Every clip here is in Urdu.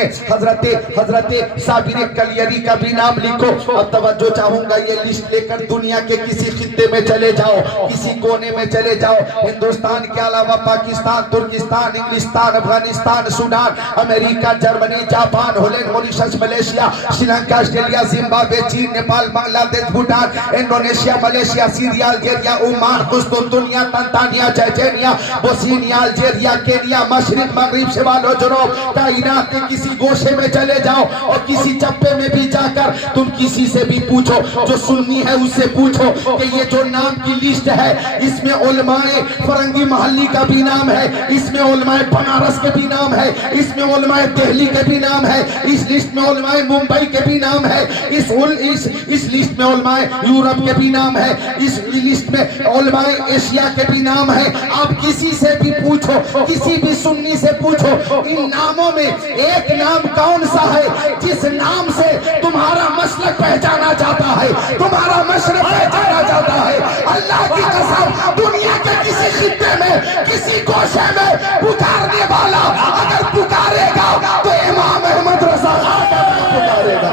میں حضرت صابر کلیری کا بھی نام لکھو. اب توجہ چاہوں گا یہ لسٹ لے کر دنیا کے کسی خطے میں چلے جاؤ, کسی کونے میں چلے جاؤ, ہندوستان کے علاوہ پاکستان, ترکستان, انگلستان, افغانستان, سوڈان, امریکہ, Germany, Japan, Holland, Mauritius, Malaysia, Sri Lanka, Australia, Zimbabwe, چین, Nepal, Bangladesh, Bhutan, Indonesia, Malaysia, Syria, Algeria, Oman, قسطنطنیہ, Tanzania, Chechnya, Bosnia, Algeria, Kenya, مشرق, مغرب, شمال و جنوب, کائنات کے کسی گوشے میں چلے جاؤ اور کسی چپے میں بھی جا کر تم کسی سے بھی پوچھو, جو سنی ہے اس سے پوچھو کہ یہ جو نام کی لسٹ ہے اس میں علماء فرنگی محلی کا بھی نام ہے, اس میں علماء بنارس کے بھی نام ہے, اس میں علماء دہلی کے بھی نام ہے, اس لسٹ میں علماء ممبئی کے بھی نام ہے, اس لسٹ میں علماء یورپ کے بھی نام ہے, اس لسٹ میں علماء ایشیا کے بھی نام ہے. آپ کسی سے بھی پوچھو, کسی بھی سنی سے پوچھو, ان ناموں میں ایک نام کون سا ہے جس نام سے تمہارا مسلک پہچانا جاتا ہے, تمہارا مشرق پہچانا جاتا ہے. اللہ کی قسم دنیا کے کسی خطے میں, کسی گوشے میں پکارنے والا اگر پکارے گا تو امام احمد رضا خان کا نام پکارے گا.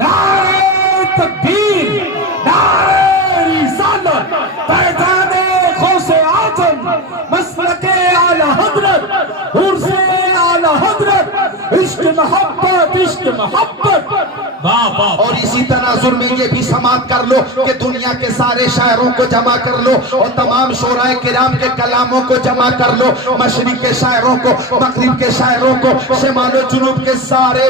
نعرہ تکبیر, نعرہ رسالت, پیغام غوث اعظم, مسلک اعلی حضرت, عرص اعلی حضرت, عشق محبت, عشق محبت. اور اسی تناظر میں یہ بھی سماعت کر لو کہ دنیا کے سارے شاعروں کو جمع کر لو اور تمام شعراء کرام کے کلاموں کو جمع کر لو, مشرق کے شاعروں کو, مغرب کے شاعروں کو, شمال و جنوب کے سارے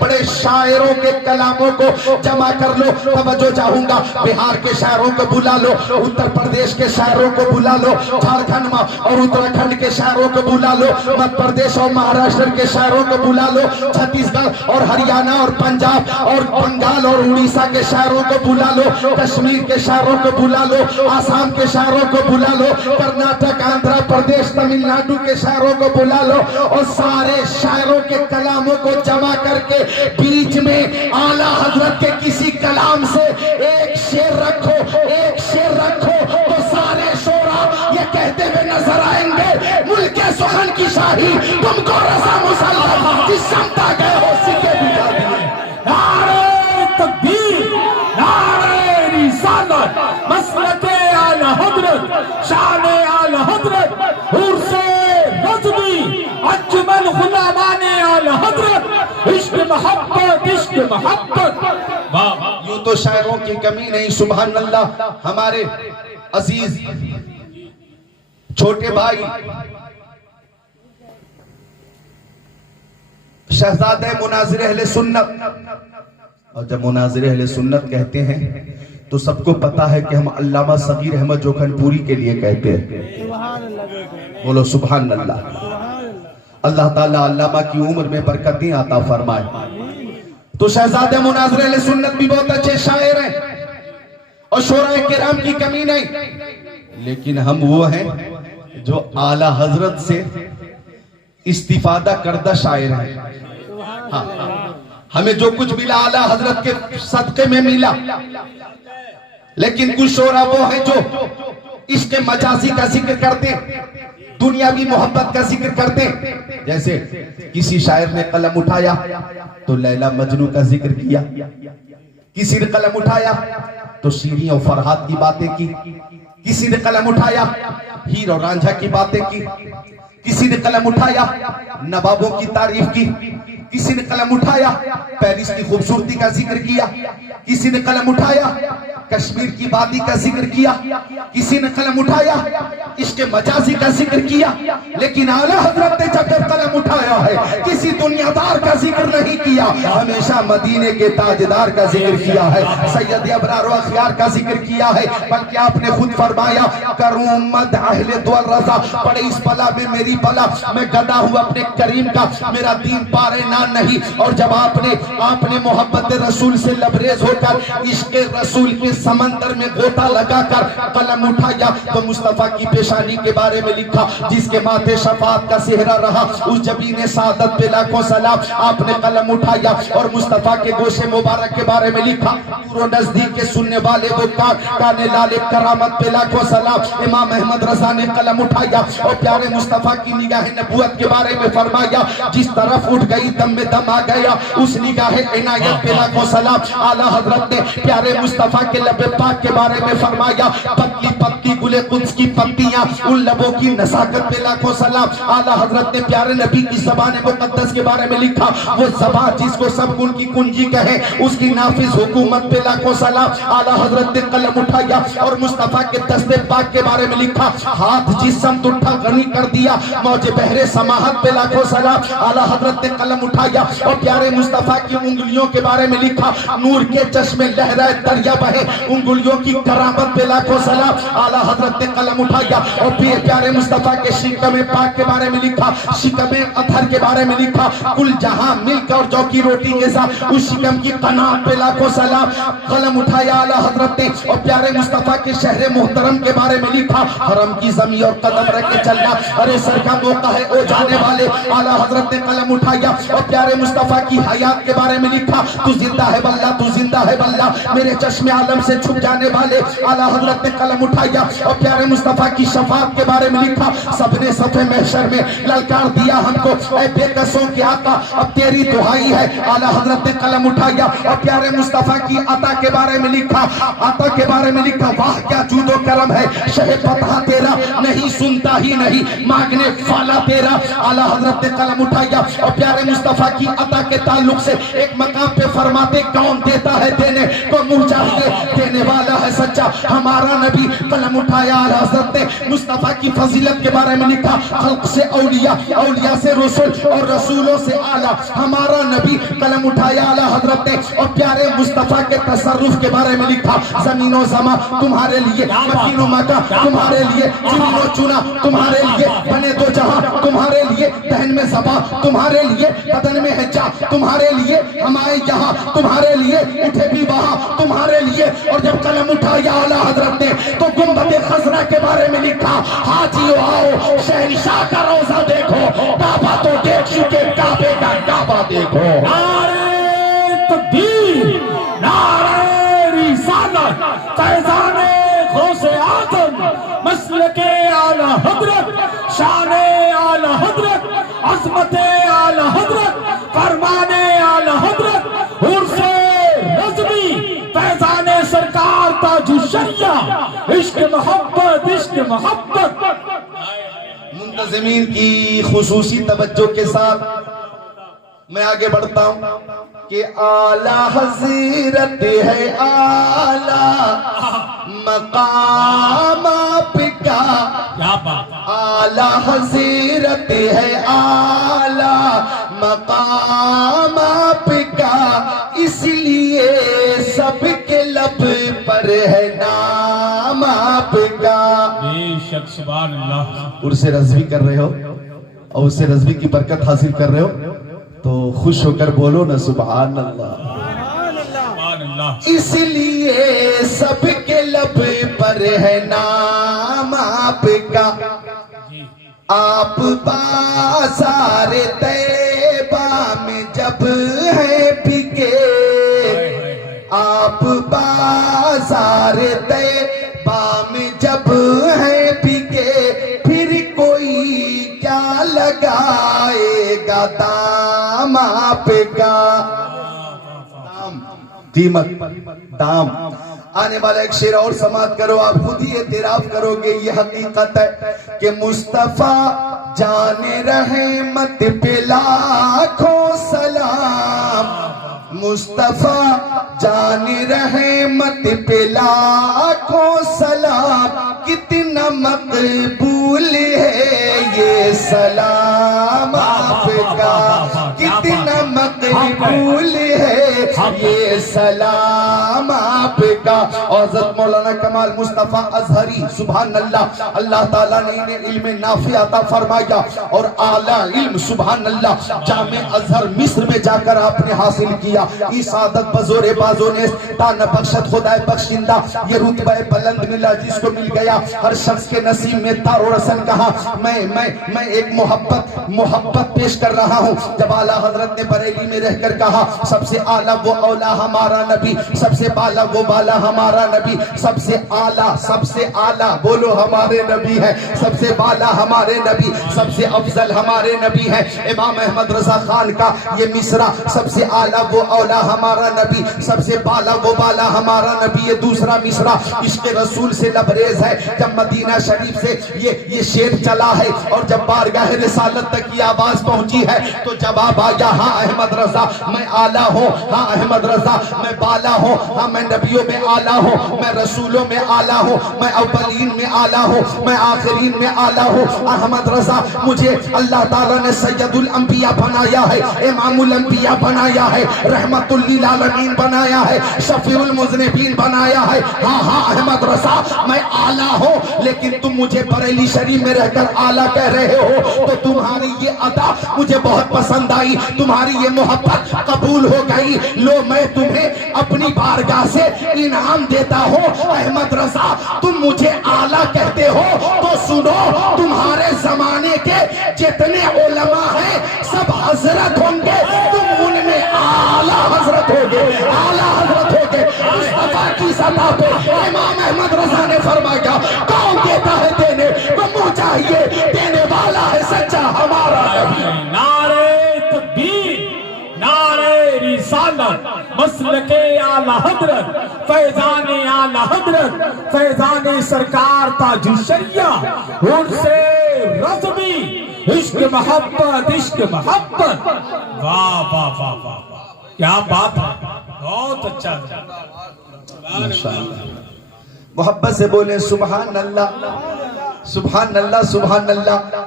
بڑے شاعروں کے کلاموں کو جمع کر لو. توجہ چاہوں گا, بہار کے شاعروں کو بلا لو, اتر پردیش کے شاعروں کو بلا لو, جھارکھنڈ اور اتراکھنڈ کے شاعروں کو بلا لو, مدھیہ پردیش اور مہاراشٹر کے شاعروں کو بلا لو, چھتیس گڑھ اور ہریانہ اور پنجاب اور بنگال اور اڑیسہ کے شاعروں کو بلا لو, کشمیر کے شاعروں کو بلا لو, آسام کے شاعروں کو بلا لو, کرناٹک, آندھرا پردیش, تمل ناڈو کے شاعروں کو بلا لو اور سارے شاعروں کے کلاموں کو جمع کر کے بیچ میں اعلیٰ حضرت کے کسی کلام سے ایک شعر رکھو, ایک شعر رکھو تو سارے شعراء یہ کہتے ہوئے نظر آئیں گے, ملک سخن کی شاہی تم کو رضا مسلم, جس سمتا گئے ہو سکے بجا دیے. نعرہ تکبیر, نعرہ رسالت, مسلک اعلی حضرت, شان اعلی حضرت, عرص رضوی, انجمن غلامان اعلی حضرت, عشق محبت, عشق محبت. یوں تو شاعروں کی کمی نہیں, سبحان اللہ. ہمارے عزیز چھوٹے بھائی شہزادہ مناظر اہل سنت, اور جب مناظر اہل سنت کہتے ہیں تو سب کو پتا ہے کہ ہم علامہ صغیر احمد جوکھن پوری کے لیے کہتے ہیں. بولو سبحان اللہ. اللہ تعالیٰ علامہ کی عمر میں برکتیں عطا فرمائے. تو شہزادہ مناظر اہل سنت بھی بہت اچھے شاعر ہیں اور شعراء کرام کی کمی نہیں, لیکن ہم وہ ہیں جو اعلیٰ حضرت سے استفادہ کردہ شاعر ہیں. ہمیں جو کچھ ملا اعلیٰ حضرت کے صدقے میں ملا, لیکن کچھ شعراء وہ ہیں جو عشق مجازی کا ذکر کرتے, دنیاوی محبت کا ذکر کرتے. جیسے کسی شاعر نے قلم اٹھایا تو لیلا مجنو کا ذکر کیا, کسی نے قلم اٹھایا تو شیریں اور فرحات کی باتیں کی, کسی نے قلم اٹھایا ہیر اور رانجھا کی باتیں کی, کسی نے قلم اٹھایا نوابوں کی تعریف کی, کسی نے قلم اٹھایا پیرس کی خوبصورتی کا ذکر کیا, کسی نے قلم اٹھایا کشمیر کی وادی کا ذکر کیا, کسی نے قلم اٹھایا عشق مجازی کا ذکر کیا. لیکن اعلیٰ حضرت نے جب قلم اٹھایا ہے کسی دنیا دار کا ذکر نہیں کیا, ہمیشہ مدینے کے تاجدار کا ذکر کیا ہے, سید ابرار و اخیار کا ذکر کیا ہے. بلکہ آپ نے خود فرمایا کروں مد اہل دول رضا, پڑے اس بلا میں میری بلا, میں گدا ہوں اپنے کریم کا, میرا دین پارے نان نہیں. اور جب آپ نے محبت رسول سے لبریز ہو کر عشق رسول کے سمندر میں غوطہ لگا کر قلم اٹھایا تو مصطفیٰ کی پیشانی کے بارے میں لکھا, جس کے ماتھے شفاعت کا صحرا رہا, اس جبین سعادت پہ لاکھوں سلام. آپ نے قلم اٹھایا اور مصطفیٰ کے گوشے مبارک کے بارے میں لکھا. دور و نزدیک کے سننے والے وہ کانے لالے کرامت پہ لاکھوں سلام. امام احمد رضا نے قلم اٹھایا اور پیارے مصطفیٰ کی نگاہ نبوت کے بارے میں فرمایا. جس طرف اٹھ گئی دم میں دم آ گیا, اس نگاہ عنایت پہ لاکھوں سلام. اعلیٰ حضرت نے پیارے مصطفیٰ کے لب پاک کے بارے میں فرمایا. پتلی پتلی گل قدس کی پتیاں, ان لبوں کی نزاکت پہ لاکھوں سلام. اعلیٰ حضرت نے پیارے نبی کی زبان مقدس کے بارے میں لکھا. وہ زبان جس کو سب گل کی کنجی کہے, اس کی نافذ حکومت پہ لاکھوں سلام. اعلیٰ حضرت نے قلم اٹھایا اور مصطفیٰ کے دست پاک کے بارے میں لکھا. ہاتھ جس سمت اٹھا غنی کر دیا, موج بحر سماحت پہ لاکھوں سلام. اعلیٰ حضرت نے قلم اٹھایا اور پیارے مصطفیٰ کی انگلیوں کے بارے میں لکھا. نور کے چشمے لہرائے دریا بہے, انگلیوں کی کرامت پہ لاکھوں سلام. اعلیٰ حضرت نے قلم اٹھایا اور پیارے مصطفیٰ کے شکم پاک کے بارے میں لکھا. شکم اطہر کے بارے میں لکھا. کل جہاں ملک اور جو کی روٹی کے ساتھ اس شکم کی قناعت پہ لاکھوں سلام. قلم اٹھایا اعلیٰ حضرت نے اور پیارے مصطفیٰ کے شہر محترم کے بارے میں لکھا. حرم کی زمین اور قدم رکھ کے چلنا, ارے سر کا موقع ہے او جانے والے. اعلیٰ حضرت نے قلم اٹھایا اور پیارے مصطفیٰ کی حیات کے بارے میں لکھا. تو زندہ ہے واللہ, تو زندہ ہے واللہ, میرے چشم عالم سے چھپ جانے والے. اعلیٰ حضرت نے قلم اٹھایا اور پیارے مصطفیٰ کی شفاعت کے بارے میں لکھا. سب نے صفحے محشر میں للکار دیا ہم کو, اے بے قصوں کے آقا اب تیری دعائی ہے. اعلیٰ حضرت نے قلم اٹھایا اور پیارے مصطفیٰ کی عطا کے بارے میں لکھا. عطا کے بارے میں لکھا. واہ کیا جود و کرم ہے, شہ پتہ تیرا, نہیں سنتا ہی نہیں مانگنے والا تیرا. اعلیٰ حضرت نے قلم اٹھایا اور پیارے مصطفیٰ کی عطا کے تعلق سے ایک مقام پہ فرماتے, کون دیتا ہے دینے کو منہ چاہیے, دینے والا ہے سچا ہمارا نبی. قلم اٹھایا اعلیٰ حضرت نے مصطفیٰ کی فضیلت کے بارے میں لکھا. خلق سے اولیاء, اولیاء سے رسول اور رسولوں سے اعلیٰ ہمارا نبی. قلم اٹھایا اعلیٰ حضرت نے اور پیارے مصطفیٰ کے تصرف کے بارے میں لکھا. زمین و زمان تمہارے لیے, مکین و مکان تمہارے لیے, چنین و چنا تمہارے لیے, بنے دو جہاں تمہارے لیے, دہن میں زبان تمہارے لیے, بدن میں ہے جا تمہارے لیے, ہم آئے یہاں تمہارے لیے, اٹھے بھی وہاں تمہارے لیے. اور جب قلم اٹھایا اعلیٰ حضرت نے تو گنبد خضرا کے بارے میں لکھا. حاجیو آؤ شہنشاہ کا روزہ دیکھو, کعبہ تو دیکھ چکے, کعبے کا کعبہ دیکھو. نعرہ تکبیر, نعرہ رسالت, فیضان غوث اعظم, مسلک اعلیٰ حضرت, شان اعلیٰ حضرت, عظمت اعلیٰ حضرت, فرمان اعلیٰ حضرت, عرص رضوی, فیضان سرکار تاج الشریعہ, عشق محبت, عشق محبت. منتظمین کی خصوصی توجہ کے ساتھ میں آگے بڑھتا ہوں کہ اعلیٰ حضرت ہے, اعلیٰ مقام آپ کا, اعلیٰ حضرت ہے, اعلیٰ مقام آپ کا, اس لیے سب کے لب پر ہے نام آپ کا. بے شک سبحان اللہ. عرص رضوی کر رہے ہو اور عرص رضوی کی برکت حاصل کر رہے ہو تو خوش ہو کر بولو نا سبحان اللہ. سبحان اللہ. اس لیے سب کے لب پر ہے نام آپ کا. آپ بازار طیبہ میں جب ہیں بکے, آپ بازار طیبہ میں جب ہیں بکے, پھر کوئی کیا لگائے گا دام آپ کا. قیمت, دام. آنے والا ایک شعر اور سماعت کرو, آپ خود ہی اعتراف کرو گے یہ حقیقت ہے کہ مصطفیٰ جان رحمت پہ لاکھوں سلام, مصطفیٰ جان رحمت پہ لاکھوں سلام, کتنا مقبول ہے یہ سلام آپ کا, کتنا مقبول ہے یہ سلام آپ بیکا. اور حضرت مولانا کمال مصطفیٰ ازہری سبحان اللہ, اللہ تعالیٰ نے انہیں علم نافع عطا فرمایا اور اعلیٰ علم سبحان اللہ جامع ازہر مصر میں جا کر آپ نے حاصل کیا. اس سعادت بزور بازوں نے تانا بخشت خدائے بخشندہ یہ رتبہ بلند ملا جس کو مل گیا. ہر شخص کے نصیب میں تار و رسن کہا. میں ایک محبت پیش کر رہا ہوں. جب اعلیٰ حضرت نے بریلی میں رہ کر کہا سب سے اعلیٰ وہ اولا ہمارا نبی, سب سے بالا وہ بالا ہمارا نبی, سب سے اعلیٰ بولو ہمارے نبی ہے, سب سے بالا ہمارے نبی, سب سے افضل ہمارے نبی ہے. امام احمد رضا خان کا یہ مصرع سب سے اعلیٰ وہ اولا ہمارا نبی, سب سے بالا وہ بالا ہمارا نبی, یہ دوسرا مصرع عشق رسول سے لبریز ہے. جب مدینہ شریف سے یہ شعر چلا ہے اور جب بارگاہ رسالت تک یہ آواز پہنچی ہے تو جواب آیا ہاں احمد رضا میں اعلیٰ ہوں, ہاں احمد رضا میں بالا ہوں, ہاں میں نبیوں میں اعلیٰ ہوں, میں رسولوں میں اعلیٰ ہوں, میں اولین میں اعلیٰ ہوں, میں آخرین میں اعلیٰ ہوں. احمد رضا مجھے اللہ تعالیٰ نے سید الانبیاء بنایا ہے, امام الانبیاء بنایا ہے, رحمت للعالمین بنایا ہے, شفیع المذنبین بنایا ہے. ہاں احمد رضا میں اعلیٰ ہوں, لیکن تم مجھے بریلی شریف میں رہ کر اعلیٰ کہہ رہے ہو تو تمہاری یہ ادا مجھے بہت پسند آئی, تمہاری یہ محبت قبول ہو گئی. لو میں تمہیں اپنی بارگاہ سے انعام دیتا ہوں. احمد رضا تم مجھے اعلیٰ کہتے ہو تو سنو, تمہارے زمانے کے جتنے علماء ہیں سب حضرت ہوں گے, تم ان میں اعلیٰ حضرت ہوگے, اعلیٰ حضرت ہوگے. مصطفیٰ کی سطح پہ امام احمد رضا نے فرمایا کون دیتا ہے دینے کو منہ چاہیے, دینے والا ہے سچا ہمارا نبی. نعرے تکبیر, نعرے رسالت, مسلک اعلی حضرت, فیضان اعلی حضرت, فیضان سرکار تاج الشریعہ, ان سے رضوی, عشق محبت, عشق محبت. واہ واہ واہ واہ, کیا بات ہے, بہت اچھا. محبت سے بولیں سبحان اللہ, سبحان اللہ, سبحان اللہ.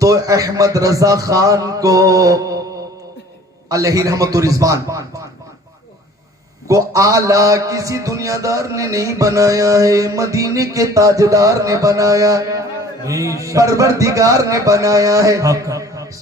تو احمد رضا خان کو علیہ رحمت و رضوان کو اعلیٰ کسی دنیا دار نے نہیں بنایا ہے, مدینے کے تاجدار نے بنایا ہے, پروردگار نے بنایا ہے.